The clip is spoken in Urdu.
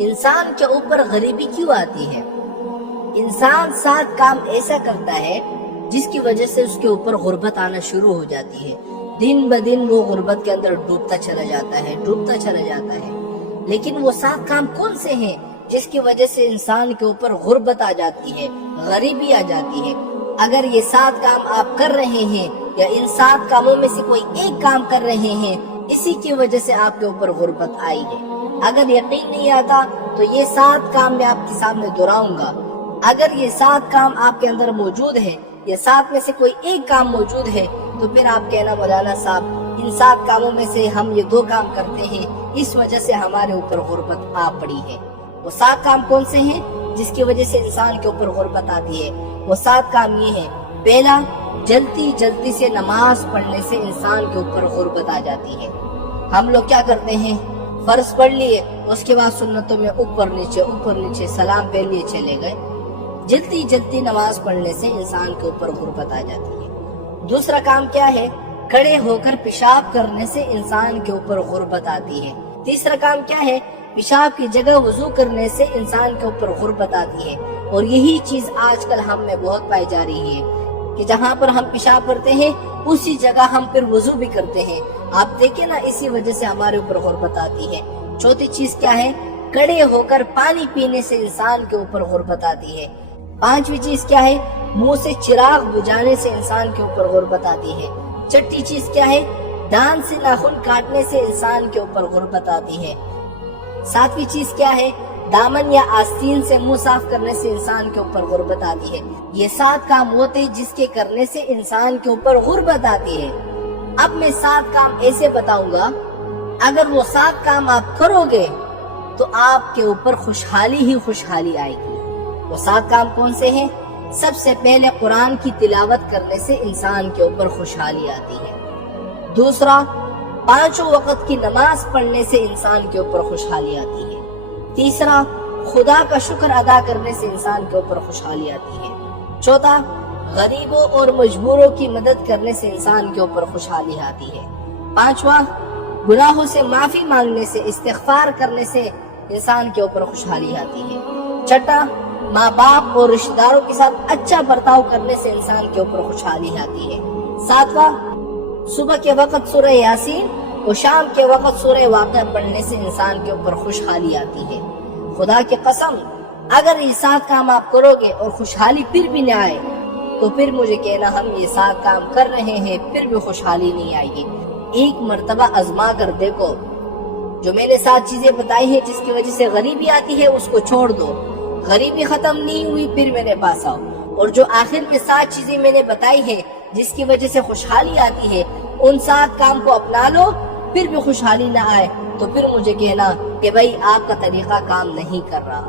انسان کے اوپر غریبی کیوں آتی ہے؟ انسان 7 کام ایسا کرتا ہے جس کی وجہ سے اس کے اوپر غربت آنا شروع ہو جاتی ہے۔ دن بدن وہ غربت کے اندر ڈوبتا چلا جاتا ہے۔ لیکن وہ 7 کام کون سے ہیں جس کی وجہ سے انسان کے اوپر غربت آ جاتی ہے، غریبی آ جاتی ہے؟ اگر یہ 7 کام آپ کر رہے ہیں یا ان 7 کاموں میں سے کوئی ایک کام کر رہے ہیں، اسی کی وجہ سے آپ کے اوپر غربت آئی ہے۔ اگر یقین نہیں آتا تو یہ 7 کام میں آپ کے سامنے دہراؤں گا۔ اگر یہ 7 کام آپ کے اندر موجود ہے یا 7 میں سے کوئی ایک کام موجود ہے تو پھر آپ کہنا مولانا صاحب ان 7 کاموں میں سے ہم یہ 2 کام کرتے ہیں، اس وجہ سے ہمارے اوپر غربت آ پڑی ہے۔ وہ 7 کام کون سے ہیں جس کی وجہ سے انسان کے اوپر غربت آتی ہے؟ وہ 7 کام یہ ہیں۔ پہلا، جلدی سے نماز پڑھنے سے انسان کے اوپر غربت آ جاتی ہے۔ ہم لوگ کیا کرتے ہیں، فرض پڑھ لیے، اس کے بعد سنتوں میں اوپر نیچے سلام پہ لیے چلے گئے۔ جلدی نماز پڑھنے سے انسان کے اوپر غربت آ جاتی ہے۔ دوسرا کام کیا ہے، کھڑے ہو کر پیشاب کرنے سے انسان کے اوپر غربت آتی ہے۔ تیسرا کام کیا ہے، پیشاب کی جگہ وضو کرنے سے انسان کے اوپر غربت آتی ہے۔ اور یہی چیز آج کل ہم میں بہت پائی جا رہی ہے کہ جہاں پر ہم پیشاب کرتے ہیں اسی جگہ ہم پھر وضو بھی کرتے ہیں۔ آپ دیکھیں نا، اسی وجہ سے ہمارے اوپر غربت آتی ہے۔ چوتھی چیز کیا ہے، کھڑے ہو کر پانی پینے سے انسان کے اوپر غربت آتی ہے۔ پانچویں چیز کیا ہے، منہ سے چراغ بجھانے سے انسان کے اوپر غربت آتی ہے۔ چھٹی چیز کیا ہے، دان سے ناخن کاٹنے سے انسان کے اوپر غربت آتی ہے۔ ساتویں چیز کیا ہے، دامن یا آستین سے منہ صاف کرنے سے انسان کے اوپر غربت آتی ہے۔ یہ 7 کام ہوتے جس کے کرنے سے انسان کے اوپر غربت آتی ہے۔ اب میں 7 کام ایسے بتاؤں گا، اگر وہ 7 کام آپ کرو گے تو آپ کے اوپر خوشحالی آئے گی۔ وہ 7 کام کون سے ہیں؟ سب سے پہلے قرآن کی تلاوت کرنے سے انسان کے اوپر خوشحالی آتی ہے۔ دوسرا، 5 وقت کی نماز پڑھنے سے انسان کے اوپر خوشحالی آتی ہے۔ تیسرا، خدا کا شکر ادا کرنے سے انسان کے اوپر خوشحالی آتی ہے۔ چوتھا، غریبوں اور مجبوروں کی مدد کرنے سے انسان کے اوپر خوشحالی آتی ہے۔ پانچواں، گناہوں سے معافی مانگنے سے، استغفار کرنے سے انسان کے اوپر خوشحالی آتی ہے۔ چھٹا، ماں باپ اور رشتہ داروں کے ساتھ اچھا برتاؤ کرنے سے انسان کے اوپر خوشحالی آتی ہے۔ ساتواں، صبح کے وقت سورہ یاسین اور شام کے وقت سورہ واقعہ پڑھنے سے انسان کے اوپر خوشحالی آتی ہے۔ خدا کی قسم، اگر یہ 7 کام آپ کرو گے اور خوشحالی پھر بھی نہ آئے تو پھر مجھے کہنا ہم یہ 7 کام کر رہے ہیں پھر بھی خوشحالی نہیں آئے گی۔ ایک مرتبہ آزما کر دیکھو، جو میں نے 7 چیزیں بتائی ہیں جس کی وجہ سے غریبی آتی ہے اس کو چھوڑ دو، غریبی ختم نہیں ہوئی پھر میرے پاس آؤ، اور جو آخر میں 7 چیزیں میں نے بتائی ہیں جس کی وجہ سے خوشحالی آتی ہے ان 7 کام کو اپنا لو، پھر بھی خوشحالی نہ آئے تو پھر مجھے کہنا کہ بھائی آپ کا طریقہ کام نہیں کر رہا۔